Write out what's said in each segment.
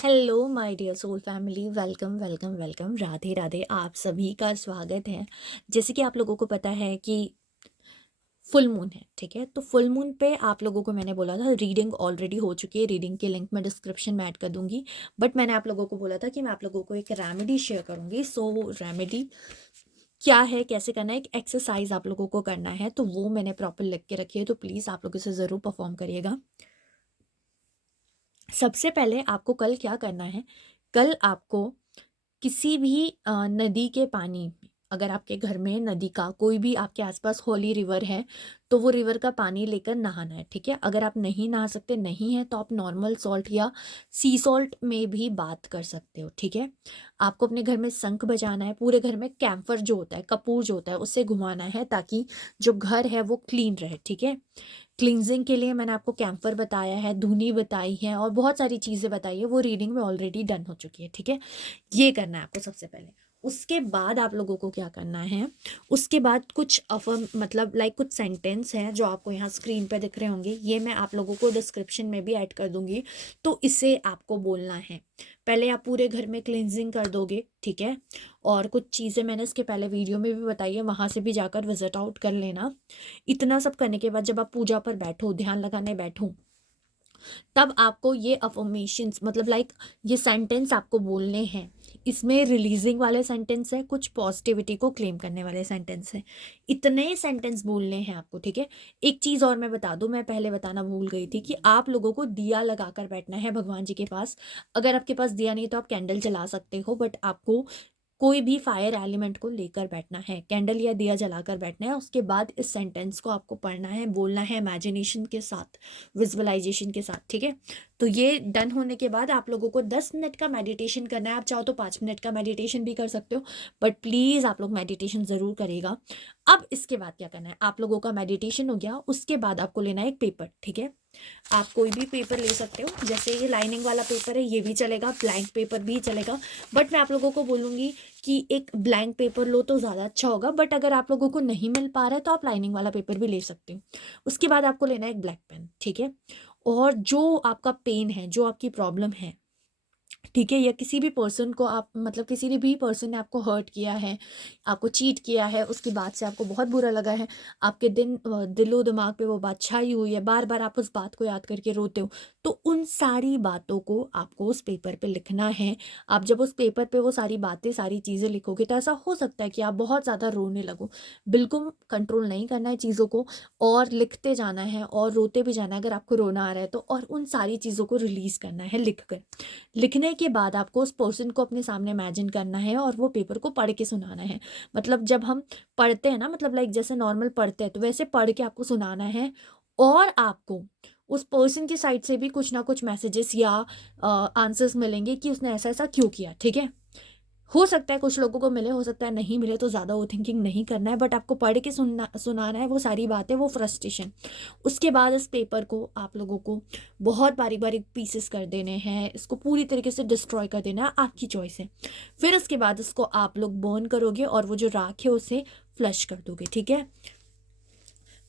Hello my dear soul family, welcome welcome welcome, Radhe Radhe. आप सभी का स्वागत है। जैसे कि आप लोगों को पता है कि फुल मून है, ठीक है। तो फुल मून पे आप लोगों को मैंने बोला था रीडिंग ऑलरेडी हो चुकी है। रीडिंग की लिंक मैं डिस्क्रिप्शन में ऐड कर दूंगी। बट मैंने आप लोगों को बोला था कि मैं आप लोगों को एक रेमेडी शेयर करूंगी। सो रेमेडी क्या है, कैसे करना है, एक एक्सरसाइज आप लोगों को करना है, तो वो मैंने प्रॉपर लिख के रखी है। तो प्लीज़ आप लोग इसे ज़रूर परफॉर्म करिएगा। सबसे पहले आपको कल क्या करना है, कल आपको किसी भी नदी के पानी में, अगर आपके घर में नदी का कोई भी आपके आसपास होली रिवर है तो वो रिवर का पानी लेकर नहाना है, ठीक है। अगर आप नहीं नहा सकते नहीं है तो आप नॉर्मल सॉल्ट या सी सॉल्ट में भी बात कर सकते हो, ठीक है। आपको अपने घर में शंख बजाना है, पूरे घर में कैम्फर जो होता है, कपूर जो होता है, उससे घुमाना है ताकि जो घर है वो क्लीन रहे, ठीक है। क्लींजिंग के लिए मैंने आपको कैम्फर बताया है, धुनी बताई है और बहुत सारी चीज़ें बताई है, वो रीडिंग में ऑलरेडी डन हो चुकी है, ठीक है। ये करना है आपको सबसे पहले। उसके बाद आप लोगों को क्या करना है, उसके बाद कुछ अफर्म मतलब लाइक कुछ सेंटेंस हैं जो आपको यहाँ स्क्रीन पे दिख रहे होंगे, ये मैं आप लोगों को डिस्क्रिप्शन में भी ऐड कर दूंगी। तो इसे आपको बोलना है। पहले आप पूरे घर में क्लींजिंग कर दोगे, ठीक है। और कुछ चीज़ें मैंने इसके पहले वीडियो में भी बताई है, वहाँ से भी जाकर विजिट आउट कर लेना। इतना सब करने के बाद जब आप पूजा पर बैठो, ध्यान लगाने बैठो, तब आपको ये अफर्मेशंस मतलब लाइक ये सेंटेंस आपको बोलने हैं। इसमें रिलीजिंग वाले सेंटेंस है, कुछ पॉजिटिविटी को क्लेम करने वाले सेंटेंस है। इतने सेंटेंस बोलने हैं आपको, ठीक है। एक चीज़ और मैं बता दूं, मैं पहले बताना भूल गई थी कि आप लोगों को दिया लगाकर बैठना है भगवान जी के पास। अगर आपके पास दिया नहीं तो आप कैंडल जला सकते हो, बट आपको कोई भी फायर एलिमेंट को लेकर बैठना है, कैंडल या दिया जलाकर बैठना है। उसके बाद इस सेंटेंस को आपको पढ़ना है, बोलना है इमेजिनेशन के साथ, विजुअलाइजेशन के साथ, ठीक है। तो ये डन होने के बाद आप लोगों को 10 मिनट का मेडिटेशन करना है। आप चाहो तो 5 मिनट का मेडिटेशन भी कर सकते हो, बट प्लीज़ आप लोग मेडिटेशन ज़रूर करेगा। अब इसके बाद क्या करना है, आप लोगों का मेडिटेशन हो गया, उसके बाद आपको लेना है एक पेपर, ठीक है। आप कोई भी पेपर ले सकते हो, जैसे ये लाइनिंग वाला पेपर है ये भी चलेगा, ब्लैंक पेपर भी चलेगा। बट मैं आप लोगों को बोलूँगी कि एक ब्लैंक पेपर लो तो ज़्यादा अच्छा होगा, बट अगर आप लोगों को नहीं मिल पा रहा है तो आप लाइनिंग वाला पेपर भी ले सकते हो। उसके बाद आपको लेना है एक ब्लैक पेन, ठीक है। और जो आपका पेन है, जो आपकी प्रॉब्लम है, ठीक है, या किसी भी पर्सन को आप मतलब किसी भी पर्सन ने आपको हर्ट किया है, आपको चीट किया है, उसकी बात से आपको बहुत बुरा लगा है, आपके दिलो दिमाग पे वो बात छाई हुई है, बार बार आप उस बात को याद करके रोते हो, तो उन सारी बातों को आपको उस पेपर पे लिखना है। आप जब उस पेपर पे वो सारी बातें सारी चीज़ें लिखोगे तो ऐसा हो सकता है कि आप बहुत ज़्यादा रोने लगो। बिल्कुल कंट्रोल नहीं करना है चीज़ों को, और लिखते जाना है और रोते भी जाना है अगर आपको रोना आ रहा है तो, और उन सारी चीज़ों को रिलीज़ करना है लिख कर। लिखने के बाद आपको उस पर्सन को अपने सामने इमेजिन करना है और वो पेपर को पढ़ के सुनाना है। मतलब जब हम पढ़ते हैं ना, मतलब लाइक जैसे नॉर्मल पढ़ते हैं तो वैसे पढ़ के आपको सुनाना है। और आपको उस पर्सन की साइड से भी कुछ ना कुछ मैसेजेस या आंसर्स मिलेंगे कि उसने ऐसा ऐसा क्यों किया, ठीक है। हो सकता है कुछ लोगों को मिले, हो सकता है नहीं मिले, तो ज़्यादा वो थिंकिंग नहीं करना है, बट आपको पढ़ के सुनाना है वो सारी बातें, वो फ्रस्ट्रेशन। उसके बाद इस पेपर को आप लोगों को बहुत बारीक बारीक पीसेस कर देने हैं, इसको पूरी तरीके से डिस्ट्रॉय कर देना है, आपकी चॉइस है। फिर उसके बाद इसको आप लोग बर्न करोगे और वो जो राख है उसे फ्लश कर दोगे, ठीक है।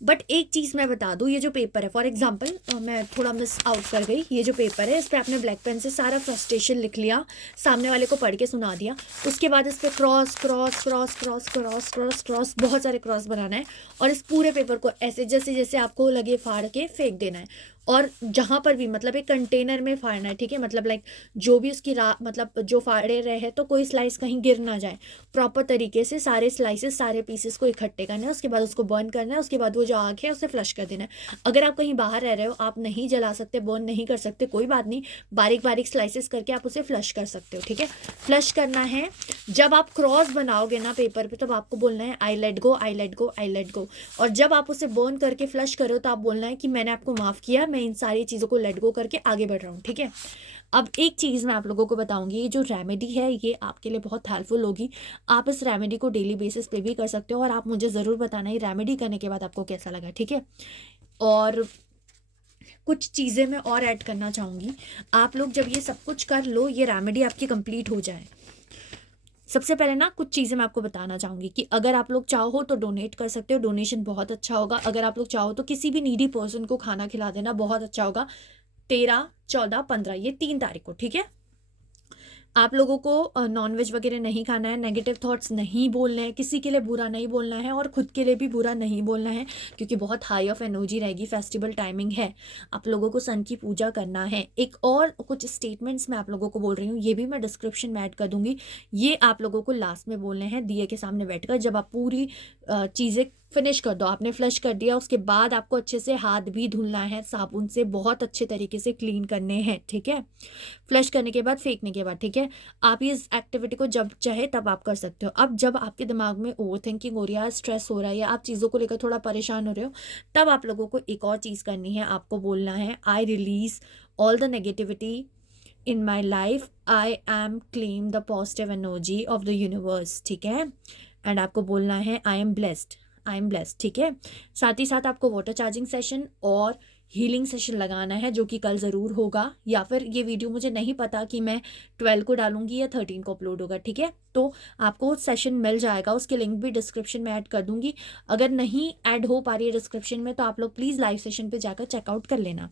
बट एक चीज़ मैं बता दूँ, ये जो पेपर है, फॉर एग्जांपल मैं थोड़ा मिस आउट कर गई, ये जो पेपर है इस पर आपने ब्लैक पेन से सारा फ्रस्ट्रेशन लिख लिया, सामने वाले को पढ़ के सुना दिया। उसके बाद इस पर cross cross cross cross cross cross cross बहुत सारे क्रॉस बनाना है, और इस पूरे पेपर को ऐसे जैसे जैसे आपको लगे फाड़ के फेंक देना है। और जहाँ पर भी मतलब एक कंटेनर में फाड़ना है, ठीक है। मतलब लाइक जो भी उसकी मतलब जो फाड़े रहे हैं तो कोई स्लाइस कहीं गिर ना जाए। प्रॉपर तरीके से सारे स्लाइसेस सारे पीसेस को इकट्ठे करना है, उसके बाद उसको बर्न करना है, उसके बाद वो जो आग है उसे फ्लश कर देना है। अगर आप कहीं बाहर रह रहे हो, आप नहीं जला सकते, बर्न नहीं कर सकते, कोई बात नहीं, बारीक बारीक स्लाइसेस करके आप उसे फ्लश कर सकते हो, ठीक है। फ्लश करना है। जब आप क्रॉस बनाओगे ना पेपर पे, तब आपको बोलना है आई let go, I let go, I let go. और जब आप उसे बर्न करके फ्लश करो तो आप बोलना है कि मैंने आपको माफ़ किया, मैं इन सारी चीज़ों को लेट गो करके आगे बढ़ रहा हूँ, ठीक है। अब एक चीज़ मैं आप लोगों को बताऊंगी, ये जो रेमेडी है ये आपके लिए बहुत हेल्पफुल होगी। आप इस रेमेडी को डेली बेसिस पे भी कर सकते हो, और आप मुझे ज़रूर बताना ये रेमेडी करने के बाद आपको कैसा लगा, ठीक है। और कुछ चीज़ें मैं और ऐड करना चाहूँगी। आप लोग जब ये सब कुछ कर लो, ये रेमेडी आपकी कंप्लीट हो जाए, सबसे पहले ना कुछ चीज़ें मैं आपको बताना चाहूँगी कि अगर आप लोग चाहो तो डोनेट कर सकते हो, डोनेशन बहुत अच्छा होगा। अगर आप लोग चाहो तो किसी भी नीडी पर्सन को खाना खिला देना, बहुत अच्छा होगा। 13, 14, 15 ये 3 तारीख को, ठीक है। आप लोगों को नॉनवेज वगैरह नहीं खाना है, नेगेटिव थॉट्स नहीं बोलने हैं, किसी के लिए बुरा नहीं बोलना है और ख़ुद के लिए भी बुरा नहीं बोलना है, क्योंकि बहुत हाई ऑफ एनर्जी रहेगी। फेस्टिवल टाइमिंग है, आप लोगों को सन की पूजा करना है। एक और कुछ स्टेटमेंट्स मैं आप लोगों को बोल रही हूँ, ये भी मैं डिस्क्रिप्शन में ऐड कर दूंगी। ये आप लोगों को लास्ट में बोलने हैं दिए के सामने बैठकर, जब आप पूरी चीज़ें फिनिश कर दो, आपने फ्लश कर दिया, उसके बाद आपको अच्छे से हाथ भी धुलना है, साबुन से बहुत अच्छे तरीके से क्लीन करने हैं, ठीक है। फ्लश करने के बाद, फेंकने के बाद, ठीक है। आप इस एक्टिविटी को जब चाहे तब आप कर सकते हो। अब जब आपके दिमाग में ओवर थिंकिंग हो रही है, स्ट्रेस हो रहा है, या आप चीज़ों को लेकर थोड़ा परेशान हो रहे हो, तब आप लोगों को एक और चीज़ करनी है। आपको बोलना है, I release all the negativity in my life, I am claim the positive energy of the universe, ठीक है। एंड आपको बोलना है, I am blessed, I am blessed, ठीक है। साथ ही साथ आपको वाटर चार्जिंग सेशन और हीलिंग सेशन लगाना है, जो कि कल ज़रूर होगा, या फिर ये वीडियो मुझे नहीं पता कि मैं 12 को डालूंगी या 13 को अपलोड होगा, ठीक है। तो आपको सेशन मिल जाएगा, उसके लिंक भी डिस्क्रिप्शन में ऐड कर दूंगी। अगर नहीं ऐड हो पा रही है डिस्क्रिप्शन में, तो आप लोग प्लीज़ लाइव सेशन पे जाकर चेकआउट कर लेना।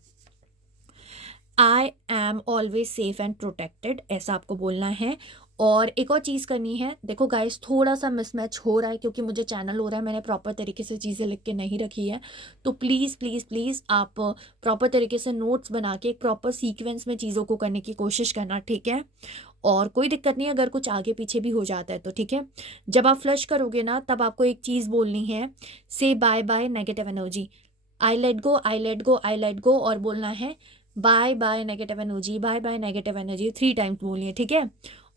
I am always safe and protected, ऐसा आपको बोलना है। और एक और चीज़ करनी है, देखो गाइस थोड़ा सा मिसमैच हो रहा है क्योंकि मुझे चैनल हो रहा है, मैंने प्रॉपर तरीके से चीज़ें लिख के नहीं रखी है। तो प्लीज़ प्लीज़ प्लीज़ आप प्रॉपर तरीके से नोट्स बना के एक प्रॉपर सीक्वेंस में चीज़ों को करने की कोशिश करना, ठीक है। और कोई दिक्कत नहीं अगर कुछ आगे पीछे भी हो जाता है तो, ठीक है। जब आप फ्लश करोगे ना, तब आपको एक चीज़ बोलनी है, say bye bye negative energy, I let go, I let go, I let go, और बोलना है bye bye negative energy, bye bye negative energy, 3 times बोलिए, ठीक है।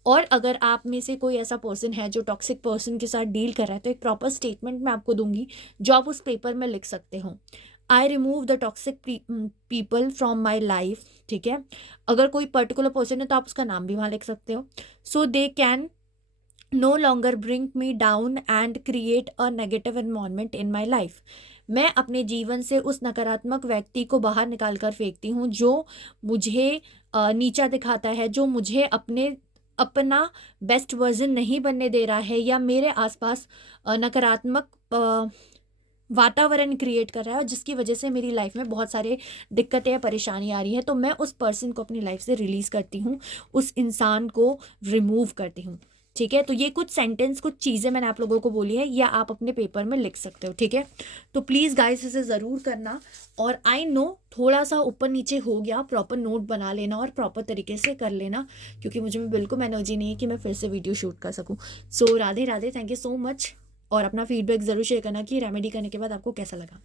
और अगर आप में से कोई ऐसा पर्सन है जो टॉक्सिक पर्सन के साथ डील कर रहा है, तो एक प्रॉपर स्टेटमेंट मैं आपको दूंगी जो आप उस पेपर में लिख सकते हो। I remove the toxic people from my life, ठीक है। अगर कोई पर्टिकुलर पर्सन है तो आप उसका नाम भी वहाँ लिख सकते हो। So they can no longer bring me down and create a negative environment in my life. मैं अपने जीवन से उस नकारात्मक व्यक्ति को बाहर निकाल कर फेंकती हूँ जो मुझे नीचा दिखाता है, जो मुझे अपना बेस्ट वर्जन नहीं बनने दे रहा है, या मेरे आसपास नकारात्मक वातावरण क्रिएट कर रहा है, जिसकी वजह से मेरी लाइफ में बहुत सारे दिक्कतें या परेशानी आ रही है। तो मैं उस पर्सन को अपनी लाइफ से रिलीज़ करती हूँ, उस इंसान को रिमूव करती हूँ, ठीक है। तो ये कुछ सेंटेंस, कुछ चीज़ें मैंने आप लोगों को बोली है, या आप अपने पेपर में लिख सकते हो, ठीक है। तो प्लीज़ गाइस इसे ज़रूर करना। और आई नो थोड़ा सा ऊपर नीचे हो गया, प्रॉपर नोट बना लेना और प्रॉपर तरीके से कर लेना, क्योंकि मुझे में बिल्कुल एनर्जी नहीं है कि मैं फिर से वीडियो शूट कर सकूँ। So Radhe Radhe, thank you so much. और अपना फीडबैक ज़रूर शेयर करना कि रेमेडी करने के बाद आपको कैसा लगा।